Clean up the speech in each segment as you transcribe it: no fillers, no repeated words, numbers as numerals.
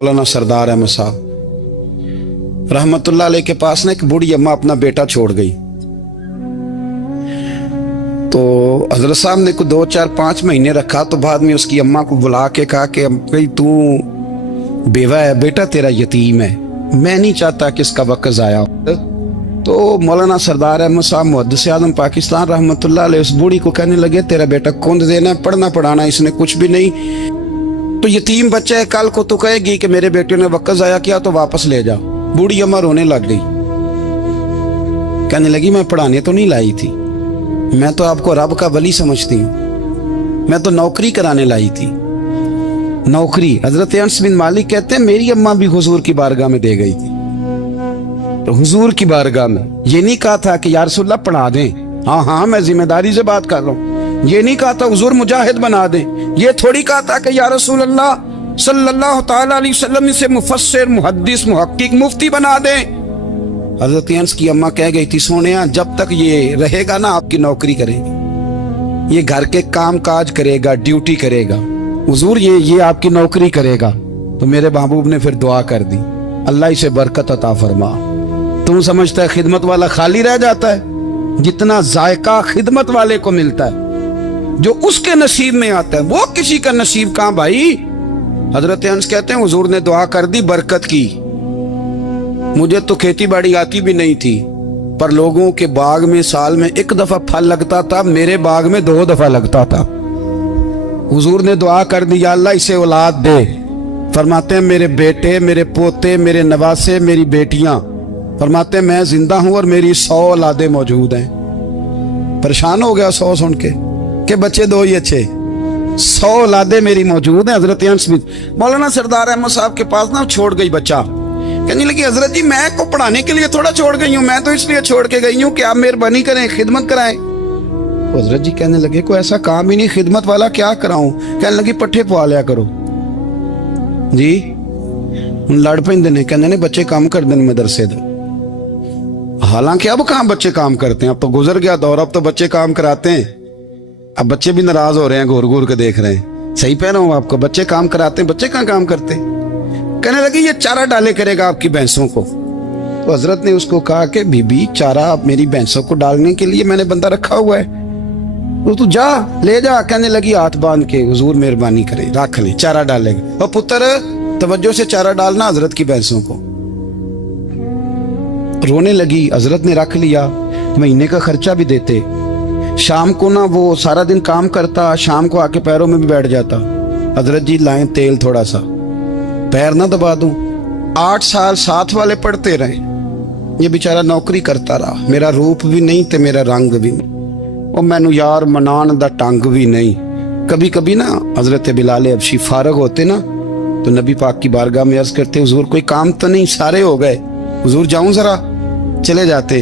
मौलाना सरदार अहमद साहब रहमतुल्लाह अलैह के पास ना एक बूढ़ी अम्मा अपना बेटा छोड़ गई। तो हजरत साहब ने को 2 4 5 महीने रखा। तो बाद में उसकी अम्मा को बुला के कहा कि भाई तू बेवा है, बेटा तेरा यतीम है, मैं नहीं चाहता कि इसका वक्त ज़ाया हो। तो मौलाना सरदार अहमद साहब मुहद्दिस आज़म पाकिस्तान रहमतुल्लाह अलैह उस बूढ़ी को कहने लगे तेरा बेटा कौन देना है, पढ़ना पढ़ाना इसने कुछ भी नहीं, तो यतीम बच्चा है, कल को तो कहेगी कि मेरे बेटे ने वक्त ज़ाया किया तो वापस ले जाओ। बूढ़ी अम्मा रोने लग गई, कहने लगी मैं पढ़ाने तो नहीं लाई थी, मैं तो आपको रब का वली समझती हूँ, मैं तो नौकरी कराने लाई थी। नौकरी हजरत अनस बिन मालिक कहते हैं मेरी अम्मा भी हुजूर की बारगाह में दे गई थी। तो हुजूर की बारगाह में ये नहीं कहा था कि या रसूलल्लाह पढ़ा दें, हाँ हाँ मैं जिम्मेदारी से बात कर रहा हूँ, ये नहीं कहा था हुजूर मुजाहिद बना दें, ये थोड़ी कहा था कि या रसूलल्लाह सल्लल्लाहु तआला अलैहि वसल्लम इसे मुफस्सिर मुहद्दिस मुहक्किक मुफ्ती बना दें। हजरत अनस की अम्मा कह गई थी सोनिया जब तक ये रहेगा ना आपकी नौकरी करेगी, ये घर के काम काज करेगा, ड्यूटी करेगा, हुजूर ये आपकी नौकरी करेगा। तो मेरे महबूब ने फिर दुआ कर दी अल्लाह इसे बरकत अता फरमा। तुम समझता है खिदमत वाला खाली रह जाता है? जितना जायका खिदमत वाले को मिलता है, जो उसके नसीब में आता है, वो किसी का नसीब कहां भाई। हजरत अनस कहते हैं हुजूर ने दुआ कर दी बरकत की। मुझे तो खेती बाड़ी आती भी नहीं थी, पर लोगों के बाग में साल में 1 दफा फल लगता था, मेरे बाग में 2 दफा लगता था। हुजूर ने दुआ कर दी या अल्लाह इसे औलाद दे। फरमाते हैं मेरे बेटे, मेरे पोते, मेरे नवासे, मेरी बेटियां, फरमाते हैं मैं जिंदा हूं और मेरी 100 औलादे मौजूद हैं। परेशान हो गया 100 सुन के बच्चे 2 ही अच्छे, 100 औलादे मेरी मौजूद हैं। हजरत अनस बिन मौलाना सरदार अहमद साहब के पास ना छोड़ गई बच्चा, कहने लगी हजरत जी मैं को पढ़ाने के लिए थोड़ा छोड़ गई हूँ, मैं तो इसलिए छोड़ के गई हूँ कि आप मेहरबानी करें खिदमत कराएं। हजरत जी कहने लगे कोई ऐसा काम ही नहीं, खिदमत वाला क्या कराऊं। कहने लगी पट्ठे पवा लिया करो जी। लड़ पेंदे ने, कहने ने बच्चे काम कर दें मदरसे दो। हालांकि अब कहाँ बच्चे काम करते हैं, अब तो गुजर गया दौर, अब तो बच्चे काम कराते हैं। अब बच्चे भी नाराज हो रहे हैं, घूर घूर के देख रहे हैं। सही कह रहा हूं आपको, बच्चे काम कराते हैं, बच्चे कहाँ काम करते। कहने लगी ये चारा डाले करेगा आपकी भैंसों को। तो हजरत ने उसको कहा कि बीबी चारा मेरी भैंसों को डालने के लिए मैंने बंदा रखा हुआ है, तो तू जा ले जा। कहने लगी हाथ बांध के हुजूर मेहरबानी करे रख ले, चारा डालेगा। और पुत्र तवज्जो से चारा डालना हजरत की भैंसों को। रोने लगी, हजरत ने रख लिया, महीने का खर्चा भी देते। शाम को ना वो सारा दिन काम करता, शाम को आके पैरों में भी बैठ जाता, हजरत जी लाएं तेल थोड़ा सा, पैर ना दबा दूं। 8 साल साथ वाले पढ़ते रहे, ये बेचारा नौकरी करता रहा, मेरा रूप भी नहीं ते मेरा रंग भी नहीं, और मैनू यार मनान दा टंग भी नहीं। कभी कभी ना हजरत बिलाल हबशी फारग होते ना तो नबी पाक की बारगाह में अर्ज करते हुजूर कोई काम तो नहीं, सारे हो गए, हुजूर जाऊं जरा, चले जाते।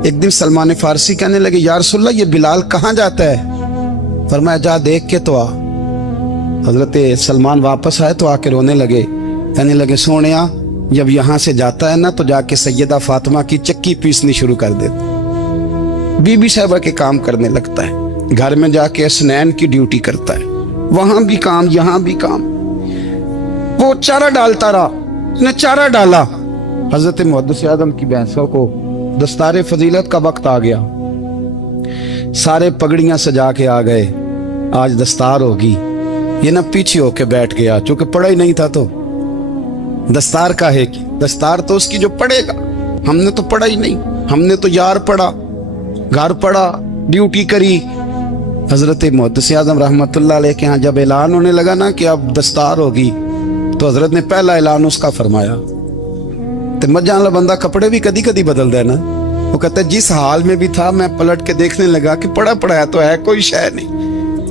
एक दिन सलमान फारसी कहने लगे या रसूलल्लाह ये बिलाल कहाँ जाता है। फरमाया जा देख के तो आ। हजरत सलमान वापस आए तो आके रोने लगे, कहने लगे सोनिया जब यहाँ से जाता है ना तो जाके सैयदा फातिमा की चक्की पीसनी शुरू कर देता, बीबी साहबा के काम करने लगता है, घर में जाके स्नैन की ड्यूटी करता है, वहां भी काम यहाँ भी काम। वो चारा डालता रहा, उसने चारा डाला। हजरत मुहद्दिस आज़म की भैंसों को दस्तारे फजीलत का वक्त आ गया, सारे पगड़ियां सजा के आ गए, आज दस्तार होगी। ये ना पीछे होके बैठ गया, चूंकि पढ़ा ही नहीं था तो दस्तार का है कि दस्तार तो उसकी जो पढ़ेगा, हमने तो पढ़ा ही नहीं, हमने तो यार पढ़ा, घर पढ़ा, ड्यूटी करी। हजरत मुहद्दिस आज़म रहमतुल्लाह अलैह के यहाँ जब ऐलान होने लगा ना कि अब दस्तार होगी, तो हजरत ने पहला ऐलान उसका फरमाया। तो मत जान ला बंदा कपड़े भी कदी कदी बदल देना। वो कहता है जिस हाल में भी था मैं पलट के देखने लगा कि पढ़ा पढ़ाया तो है, कोई शय नहीं,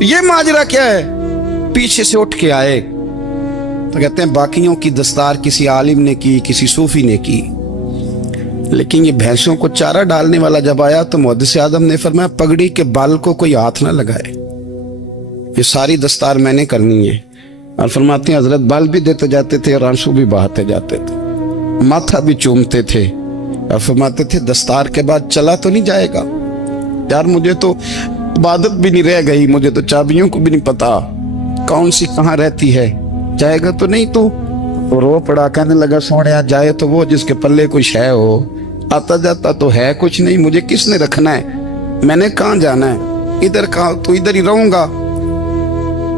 ये माजरा क्या है। पीछे से उठ के आए तो कहते हैं बाकियों की दस्तार किसी आलिम ने की, किसी सूफी ने की, लेकिन ये भैंसों को चारा डालने वाला जब आया तो मुहद्दिस आज़म ने फरमाया पगड़ी के बाल को कोई हाथ ना लगाए, ये सारी दस्तार मैंने करनी है। और फरमाते हैं हजरत बाल भी देते जाते थे और आंसू भी बहाते जाते थे, माथा भी चूमते थे और फरमाते थे दस्तार के बाद चला तो नहीं जाएगा। यार मुझे तो इबादत भी नहीं रह गई, मुझे तो चाबियों को भी नहीं पता कौन सी कहाँ रहती है। जाएगा तो नहीं तू? तो रो पड़ा, कहने लगा सोने जाए तो वो जिसके पल्ले कुछ है हो, आता जाता तो है कुछ नहीं, मुझे किसने रखना है, मैंने कहाँ जाना है, इधर कहाँ, तो इधर ही रहूंगा।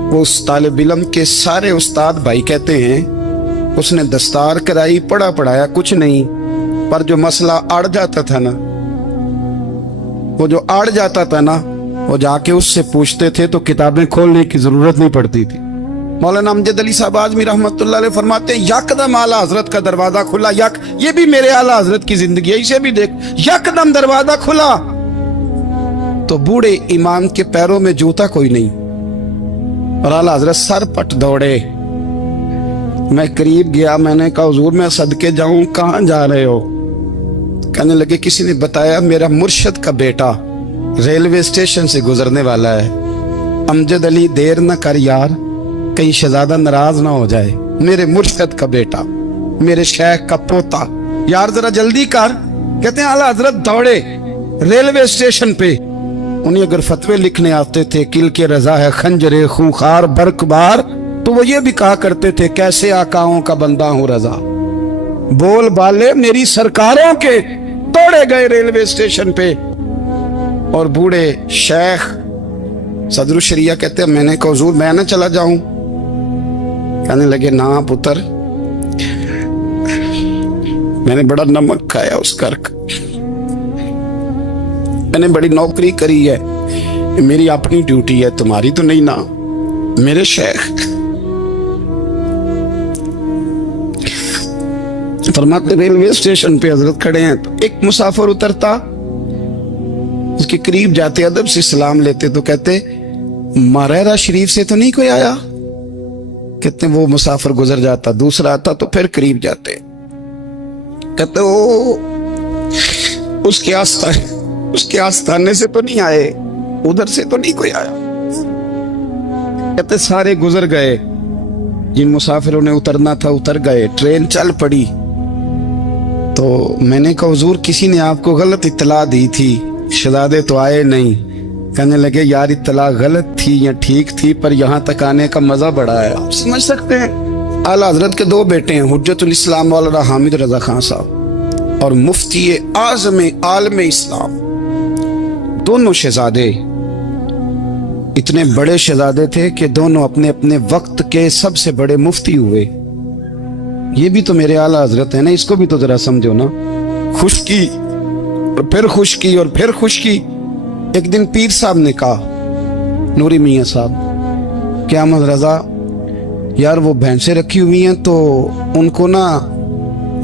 वो उस तालिब इल्म के सारे उस्ताद भाई कहते हैं उसने दस्तार कराई, पढ़ा पढ़ाया कुछ नहीं, पर जो मसला अड़ जाता था ना, वो जो अड़ जाता था ना, वो जाके उससे पूछते थे तो किताबें खोलने की जरूरत नहीं पड़ती थी। मौलाना अमजद अली साहब आजमी रहमतुल्लाह अलैह फरमाते हैं यकदम आला हजरत का दरवाजा खुला, ये भी मेरे आला हजरत की जिंदगी है, इसे भी देख, यकदम दरवाजा खुला तो बूढ़े इमाम के पैरों में जूता कोई नहीं, और आला हजरत सर पट दौड़े। मैं करीब गया, मैंने कहा हुजूर मैं सदके जाऊं, कहां जा रहे हो? कहने लगे किसी ने बताया मेरा मुर्शद का बेटा रेलवे स्टेशन से गुजरने वाला है। अमजद अली देर न कर यार, कहीं शहजादा नाराज ना हो जाए, मेरे मुर्शद का बेटा, मेरे शेख का पोता, यार जरा जल्दी कर। कहते हैं आला हजरत दौड़े रेलवे स्टेशन पे। उन्हें अगर फतवे लिखने आते थे किल के रजा है खंजरे खूंखार बरकबार, तो वो ये भी कहा करते थे कैसे आकाओं का बंदा हूं रजा। बोल बाले मेरी सरकारों के दौड़े गए रेलवे स्टेशन पे। और बूढ़े शेख सदरुल शरिया कहते हैं मैंने कहा हुजूर मैं ना चला जाऊं? कहने लगे ना पुत्र, मैंने बड़ा नमक खाया उस घर का, मैंने बड़ी नौकरी करी है, मेरी अपनी ड्यूटी है, तुम्हारी तो नहीं ना। मेरे शेख फरमाते रेलवे स्टेशन पे हजरत खड़े हैं तो एक मुसाफिर उतरता, उसके करीब जाते अदब से सलाम लेते तो कहते मारेरा शरीफ से तो नहीं कोई आया? कहते वो मुसाफिर गुजर जाता, दूसरा आता तो फिर करीब जाते, कहते ओ उसके आस्थाने से तो नहीं आए, उधर से तो नहीं कोई आया। कहते सारे गुजर गए, जिन मुसाफिरों ने उतरना था उतर गए, ट्रेन चल पड़ी। तो मैंने कहा हुजूर किसी ने आपको गलत इत्तला दी थी, शहजादे तो आए नहीं। कहने लगे यार इत्तला गलत थी या ठीक थी, पर यहाँ तक आने का मजा बड़ा है, आप समझ सकते हैं। आला हजरत के दो बेटे हैं, हुज्जतुल इस्लाम मौलाना हामिद रजा खान साहब और मुफ्ती आज़म आलम इस्लाम। दोनों शहजादे इतने बड़े शहजादे थे कि दोनों अपने अपने वक्त के सबसे बड़े मुफ्ती हुए। ये भी तो मेरे आला हजरत है ना, इसको भी तो जरा समझो ना। खुशकी और फिर खुशकी और फिर खुशकी। एक दिन पीर साहब ने कहा नूरी मियाँ साहब क्या अहमद रजा यार वो भैंसें रखी हुई हैं तो उनको ना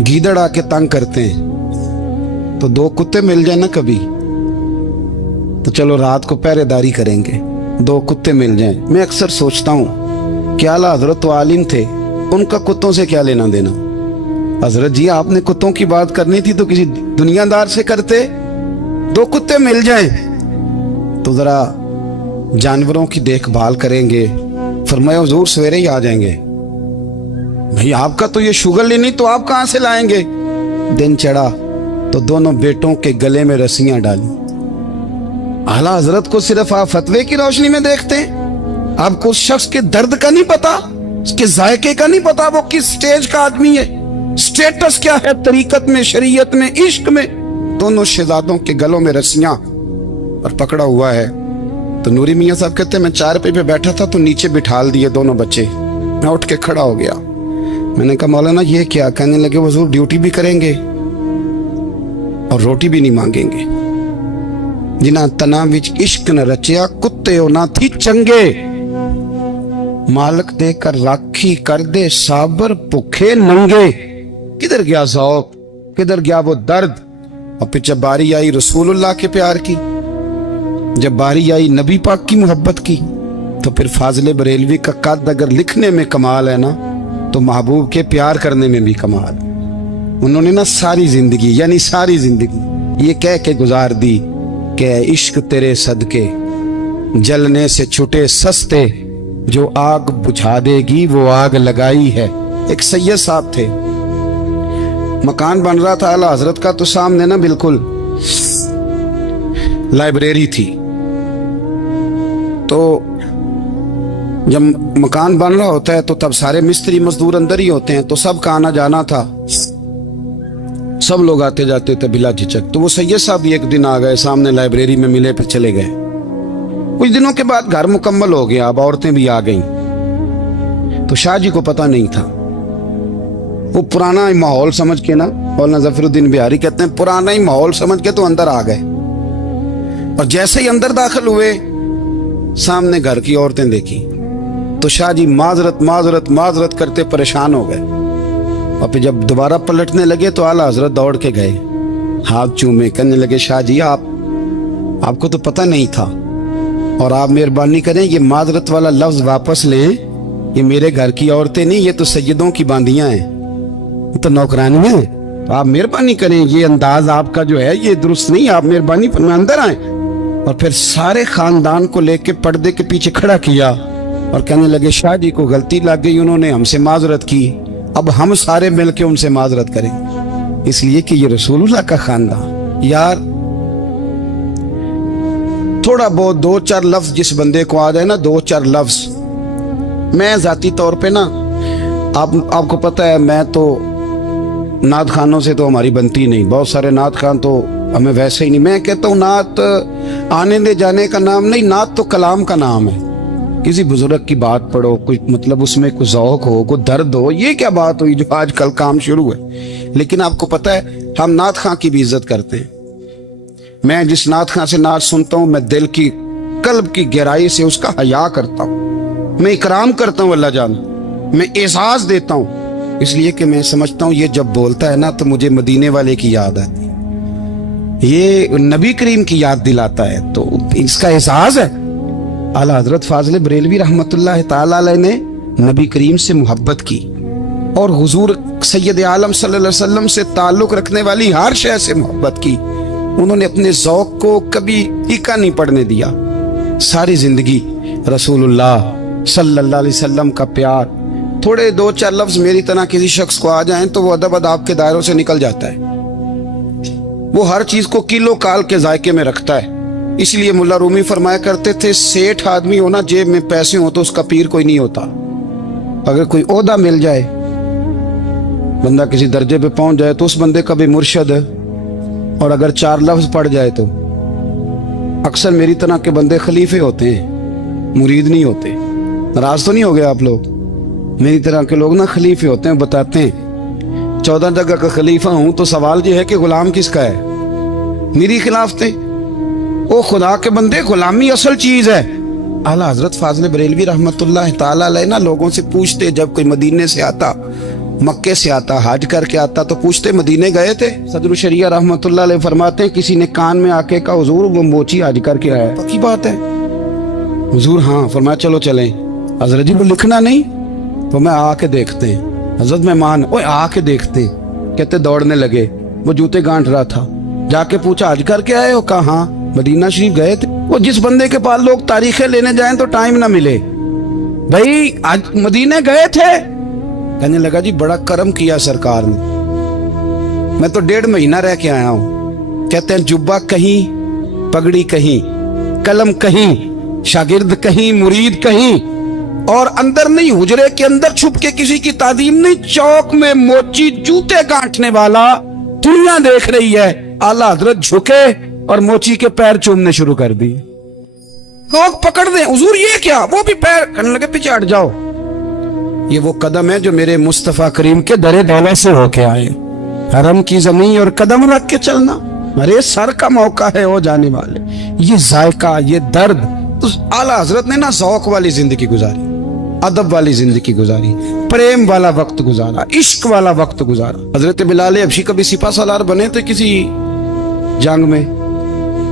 गीदड़ आके तंग करते हैं, तो दो कुत्ते मिल जाए ना कभी तो चलो रात को पहरेदारी करेंगे, दो कुत्ते मिल जाएं। मैं अक्सर सोचता हूँ क्या आला हजरत तो आलिम थे, उनका कुत्तों से क्या लेना देना। हजरत जी आपने कुत्तों की बात करनी थी तो किसी दुनियादार से करते, दो कुत्ते मिल जाएं तो जरा जानवरों की देखभाल करेंगे। फरमाया हुजूर सवेरे ही आ जाएंगे। भाई आपका तो ये शुगर ही नहीं, तो आप कहां से लाएंगे? दिन चढ़ा तो दोनों बेटों के गले में रस्सियां डाली। आला हजरत को सिर्फ आप फतवे की रोशनी में देखते हैं, आपको उस शख्स के दर्द का नहीं पता, उसके जायके का नहीं पता, वो किस स्टेज का आदमी है, स्टेटस क्या है तरीकत में, शरीयत में, इश्क में। दोनों शहजादों के गलों में रस्सियां और पकड़ा हुआ है। तो नूरी मियाँ साहब कहते मैं चारपाई पे बैठा था तो नीचे बिठाल दिए दोनों बच्चे। मैं उठ के खड़ा हो गया, मैंने कहा मौलाना ये क्या? कहने लगे हुजूर ड्यूटी भी करेंगे और रोटी भी नहीं मांगेंगे। जिन्हां तना विच इश्क न रचिया कुत्ते हो ना थी चंगे, मालक देकर राखी कर दे साबर भुखे नंगे। किधर गया ज़ौक़, किधर गया वो दर्द? और फिर जब बारी आई रसूलुल्लाह के प्यार की, जब बारी आई नबी पाक की मोहब्बत की, तो फिर फाजिल बरेलवी का कद अगर लिखने में कमाल है ना, तो महबूब के प्यार करने में भी कमाल। उन्होंने ना सारी जिंदगी यानी सारी जिंदगी ये कह के गुजार दी कि इश्क तेरे सदके जलने से छुटे सस्ते, जो आग बुझा देगी वो आग लगाई है। एक सैयद साहब थे, मकान बन रहा था आला हजरत का, तो सामने ना बिल्कुल लाइब्रेरी थी। तो जब मकान बन रहा होता है तो तब सारे मिस्त्री मजदूर अंदर ही होते हैं, तो सबका आना जाना था, सब लोग आते जाते थे बिला झिझक। तो वो सैयद साहब भी एक दिन आ गए, सामने लाइब्रेरी में मिले, फिर चले गए। कुछ दिनों के बाद घर मुकम्मल हो गया, अब औरतें भी आ गईं। तो शाह जी को पता नहीं था, वो पुराना माहौल समझ के ना, मौलाना ज़फ़रुद्दीन बिहारी कहते हैं पुराना ही माहौल समझ के तो अंदर आ गए। और जैसे ही अंदर दाखिल हुए, सामने घर की औरतें देखी तो शाह जी माजरत माजरत माजरत करते परेशान हो गए। और फिर जब दोबारा पलटने लगे तो आला हजरत दौड़ के गए, हाथ चूमे, कहने लगे शाह जी आपको तो पता नहीं था, और आप मेहरबानी करें ये माजरत वाला लफ्ज वापस लें, ये मेरे घर की औरतें नहीं, ये तो सैयदों की बांदियां हैं, ये तो नौकरानी है, तो आप मेहरबानी करें, ये अंदाज आपका जो है ये दुरुस्त नहीं, आप मेहरबानी फरमाएं अंदर आए। और फिर सारे खानदान को लेके पर्दे के पीछे खड़ा किया और कहने लगे शाह जी को गलती लग गई, उन्होंने हमसे माजरत की, अब हम सारे मिलके उनसे माजरत करें, इसलिए कि ये रसूलुल्लाह का खानदान। यार थोड़ा बहुत 2-4 लफ्ज जिस बंदे को आ जाए ना, 2-4 लफ्ज, मैं जाती तौर पे ना, आपको पता है मैं तो नात खानों से तो हमारी बनती नहीं, बहुत सारे नात खान तो हमें वैसे ही नहीं। मैं कहता हूँ नात आने दे जाने का नाम नहीं, नात तो कलाम का नाम है। किसी बुजुर्ग की बात पढ़ो, कुछ मतलब उसमें कुछ ज़ौक़ हो, कुछ दर्द हो, ये क्या बात हुई जो आजकल काम शुरू है। लेकिन आपको पता है हम नात खां की भी इज्जत करते हैं। मैं जिस नात खां से नात सुनता हूँ, मैं दिल की कल्ब की गहराई से उसका हया करता हूँ, मैं इकराम करता हूँ अल्लाह जान, मैं एहसास देता हूँ, इसलिए कि मैं समझता हूँ ये जब बोलता है ना तो मुझे मदीने वाले की याद आती है, ये नबी करीम की याद दिलाता है, तो इसका एहसास है। आला हजरत फाज़िल बरेलवी रहमतुल्लाह ताला अलैह ने नबी करीम से मोहब्बत की और हुजूर सैयद आलम सल्लल्लाहु अलैहि वसल्लम से ताल्लुक रखने वाली हर शय से मोहब्बत की। उन्होंने अपने ज़ौक़ को कभी फीका नहीं पड़ने दिया। सारी जिंदगी रसूलुल्लाह सल्लल्लाहु अलैहि वसल्लम का प्यार। थोड़े 2-4 लफ्ज मेरी तरह किसी शख्स को आ जाएं तो वो अदब अदाब के दायरों से निकल जाता है। वो हर चीज को किलो काल के जायके में रखता है। इसलिए मुल्ला रूमी फरमाया करते थे, सेठ आदमी होना जेब में पैसे हो तो उसका पीर कोई नहीं होता। अगर कोई ओहदा मिल जाए, बंदा किसी दर्जे पे पहुंच जाए तो उस बंदे का भी मुर्शद है, और अगर 4 लफ्ज पढ़ जाए तो अक्सर मेरी तरह के बंदे खलीफे होते हैं, मुरीद नहीं होते। नाराज तो नहीं हो गए आप लोग? मेरी तरह के लोग ना खलीफे होते हैं, बताते हैं 14 जगह का खलीफा हूं, तो सवाल ये है कि गुलाम किसका है? मेरी खिलाफ थे। ओ खुदा के बंदे, गुलामी असल चीज है। आला हजरत फाज़िल बरेलवी रहमतुल्लाह ताला अलैह ना लोगों से पूछते, जब कोई मदीने से आता, मक्के से आता, हज करके आता, तो पूछते मदीने गए थे? सदरुल शरिया रहमतुल्लाह अलैह फरमाते हैं किसी ने कान में आके कहा हुजूर वो मोची हज करके आया। पक्की बात है हुजूर? हाँ। फरमाया चलो चलें। हजरत जी को लिखना नहीं? तो मैं आके देखते हैं। हजरत मेहमान, ओए आके देखते हैं। कहते दौड़ने लगे, वो जूते गांठ रहा था। जाके पूछा हज करके आए हो? कहा हाँ, मदीना शरीफ गए थे। वो जिस बंदे के पास लोग तारीखें लेने जाएं तो टाइम ना मिले, भाई आज मदीने गए थे? कहने लगा जी बड़ा करम किया सरकार ने, मैं तो 1.5 महीना रह के आया हूं। कहते हैं जुब्बा कहीं, पगड़ी कहीं, कलम कहीं, शागिर्द कहीं, मुरीद कहीं, और अंदर नहीं, हुजरे के अंदर छुप के किसी की तादीम नहीं, चौक में मोची जूते गांठने वाला दुनिया देख रही है। आला हजरत झुके और मोची के पैर चूमने शुरू कर दिए। लोग पकड़ दें, हुजूर ये क्या? वो भी पैर करने लगे, पीछे हट जाओ। ये वो कदम है जो मेरे मुस्तफा करीम के दरे दौला से होके आए। हरम की जमीन और कदम रख के चलना, अरे सर का मौका है हो जाने वाले। ये जायका, ये दर्द, तो आला हजरत ने ना ज़ौक़ वाली जिंदगी गुजारी, अदब वाली जिंदगी गुजारी, प्रेम वाला वक्त गुजारा, इश्क वाला वक्त गुजारा। हजरत बिलाल हबशी कभी सिपा सालार बने थे किसी जंग में,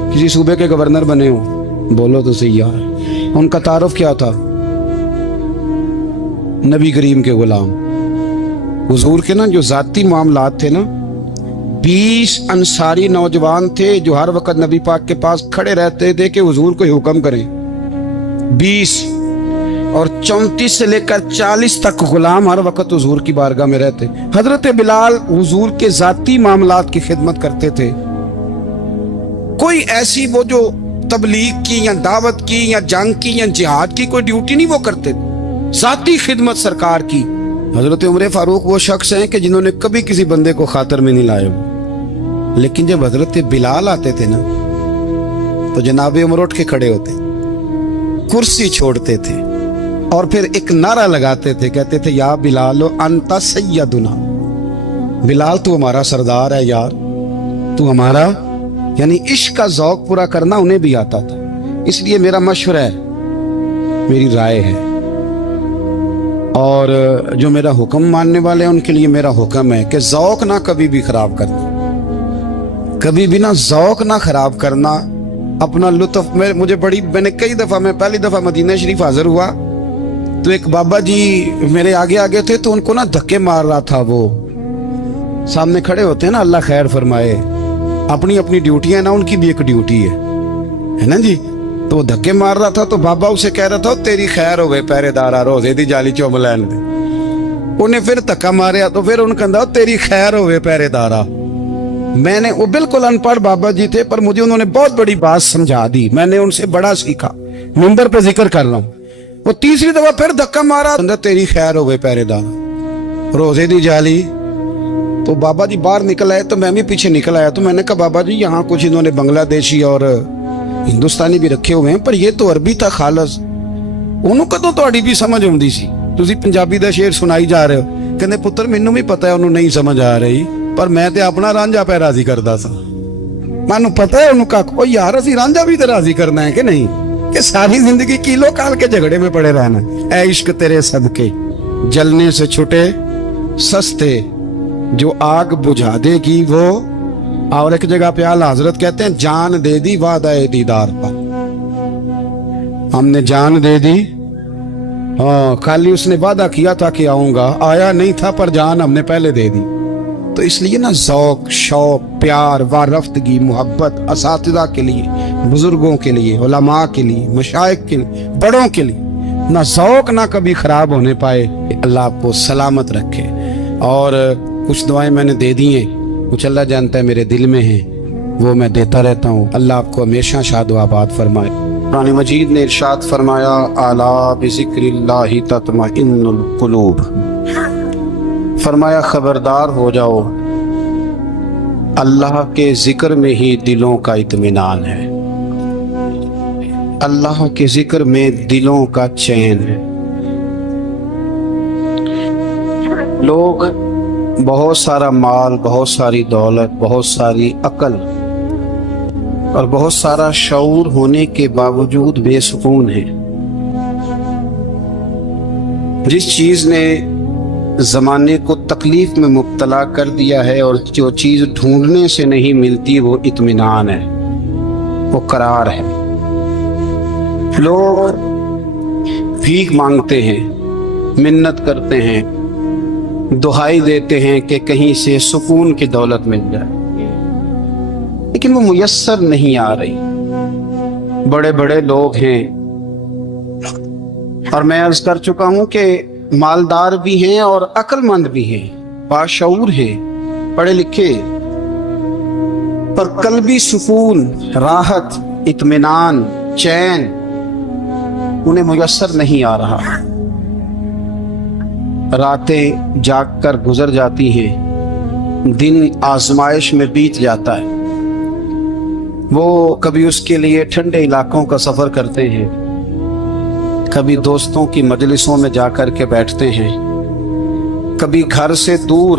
किसी सूबे के गवर्नर बने हो? बोलो तो सही यार। उनका तारुफ क्या था? नबी करीम के गुलाम। हुजूर के ना जो जाती मामलात थे ना, 20 अंसारी नौजवान थे जो हर वक्त नबी पाक के पास खड़े रहते थे कि हुजूर को हुक्म करें। 20 और 34 से लेकर 40 तक गुलाम हर वक्त हुजूर की बारगाह में रहते। हजरत बिलाल हुजूर के जाती मामलात की खिदमत करते थे। کوئی ایسی وہ جو تبلیغ کی یا دعوت کی یا جنگ کی یا جہاد کی کوئی ڈیوٹی نہیں وہ کرتے، ذاتی خدمت سرکار کی۔ حضرت عمر فاروق وہ شخص ہیں کہ جنہوں نے کبھی کسی بندے کو خاطر میں نہیں لائے، لیکن جب حضرت بلال آتے تھے نا تو جناب عمر اٹھ کے کھڑے ہوتے، کرسی چھوڑتے تھے اور پھر ایک نعرہ لگاتے تھے، کہتے تھے یا بلال انت سیدنا، بلال تو ہمارا سردار ہے یار، تو ہمارا، یعنی عشق کا ذوق پورا کرنا انہیں بھی آتا تھا۔ اس لیے میرا مشورہ ہے، میری رائے ہے، اور جو میرا حکم ماننے والے ہیں ان کے لیے میرا حکم ہے کہ ذوق نہ کبھی بھی خراب کرنا، کبھی بھی نہ ذوق نہ خراب کرنا، اپنا لطف۔ میں نے کئی دفعہ، میں پہلی دفعہ مدینہ شریف حاضر ہوا تو ایک بابا جی میرے آگے آگے تھے، تو ان کو نا دھکے مار رہا تھا، وہ سامنے کھڑے ہوتے ہیں نا، اللہ خیر فرمائے، اپنی اپنی ڈیوٹیاں نا، ان کی بھی ایک ڈیوٹی ہے نا جی، تو وہ دھکے مار رہا تھا، تو بابا اسے کہہ رہا تھا تیری خیر ہوئے پہرے دارا روزے دی جالی چوملین دے، انہیں پھر دھکا ماریا تو پھر ان کہا تیری خیر ہوئے پہرے دارا۔ میں نے، وہ بالکل ان پڑھ بابا جی تھے پر مجھے انہوں نے بہت بڑی بات سمجھا دی، میں نے ان سے بڑا سیکھا، منبر پہ ذکر کر رہا ہوں۔ وہ تیسری دفعہ پھر دھکا مارا، تیری خیر ہوئے پہرے دارا روزے دی جالی۔ تو بابا جی باہر نکل آئے تو میں بھی پیچھے نکل آیا، تو میں نے کہا بابا جی یہاں کچھ انہوں نے بنگلہ دیشی اور ہندوستانی بھی رکھے ہوئے ہیں، پر یہ تو عربی تھا خالص، انہوں کدوں تہاڈی بھی سمجھ آؤندی سی، تسی پنجابی دا شعر سنائی جا رہے ہو۔ کہندے پتر مینوں بھی پتہ ہے انہوں نہیں سمجھ آ رہی، پر میں تے اپنا رانجھا پہ راضی کردا سا، مانوں پتہ ہے انہوں کہا او یار اسی رانجھا بھی تے راضی کرنا ہے کہ نہیں، کہ ساری زندگی کیلو کال کے جھگڑے میں پڑے رہنا ہے۔ اے عشق تیرے صدقے جلنے سے چھٹے سستے، جو آگ بجھا دے گی وہ، اور ایک جگہ پہ اعلیٰ حضرت کہتے ہیں جان دے دی وعدہ دیدار پر، ہم نے جان دے دی، ہاں خالی اس نے وعدہ کیا تھا کہ آؤں گا، آیا نہیں تھا، پر جان ہم نے پہلے دے دی۔ تو اس لیے نا ذوق، شوق، پیار، وارفتگی، محبت اساتذہ کے لیے، بزرگوں کے لیے، علماء کے لیے، مشائخ کے لیے، بڑوں کے لیے نہ ذوق نہ کبھی خراب ہونے پائے۔ اللہ آپ کو سلامت رکھے۔ اور کچھ دعائیں میں نے دے دی ہیں، کچھ اللہ جانتا ہے میرے دل میں ہیں، وہ میں دیتا رہتا ہوں۔ اللہ آپ کو ہمیشہ شاد و آباد فرمائے۔ قرآن مجید نے ارشاد فرمایا الا بذکر اللہ تطمئن القلوب، فرمایا خبردار ہو جاؤ، اللہ کے ذکر میں ہی دلوں کا اطمینان ہے، اللہ کے ذکر میں دلوں کا چین ہے۔ لوگ بہت سارا مال، بہت ساری دولت، بہت ساری عقل اور بہت سارا شعور ہونے کے باوجود بے سکون ہیں۔ جس چیز نے زمانے کو تکلیف میں مبتلا کر دیا ہے اور جو چیز ڈھونڈنے سے نہیں ملتی وہ اطمینان ہے، وہ قرار ہے۔ لوگ بھیک مانگتے ہیں، منت کرتے ہیں، دہائی دیتے ہیں کہ کہیں سے سکون کی دولت مل جائے، لیکن وہ میسر نہیں آ رہی۔ بڑے بڑے لوگ ہیں، اور میں عرض کر چکا ہوں کہ مالدار بھی ہیں اور عقل مند بھی ہیں، باشعور ہیں، پڑھے لکھے، پر قلبی سکون، راحت، اطمینان، چین انہیں میسر نہیں آ رہا۔ راتیں جاگ کر گزر جاتی ہیں، دن آزمائش میں بیت جاتا ہے۔ وہ کبھی اس کے لیے ٹھنڈے علاقوں کا سفر کرتے ہیں، کبھی دوستوں کی مجلسوں میں جا کر کے بیٹھتے ہیں، کبھی گھر سے دور